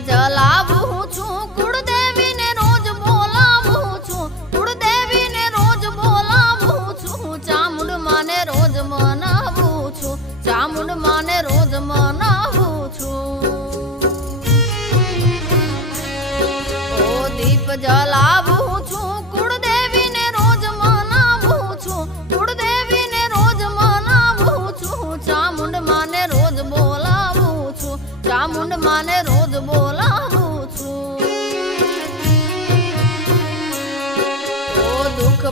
જલાવું છું કુળદેવીને રોજ બોલાવું છું કુળદેવીને રોજ બોલાવું છું ચામુંડ માને રોજ મનાવું છું ચામુંડ માને રોજ મનાવું છું ઓ દીપ જલાવું છું કુળદેવીને રોજ મનાવું છું કુળદેવીને રોજ મનાવું છું ચામુંડ માને રોજ બોલાવું છું ચામુંડ માને રોજ બોલાવું છું ઓ દુઃખ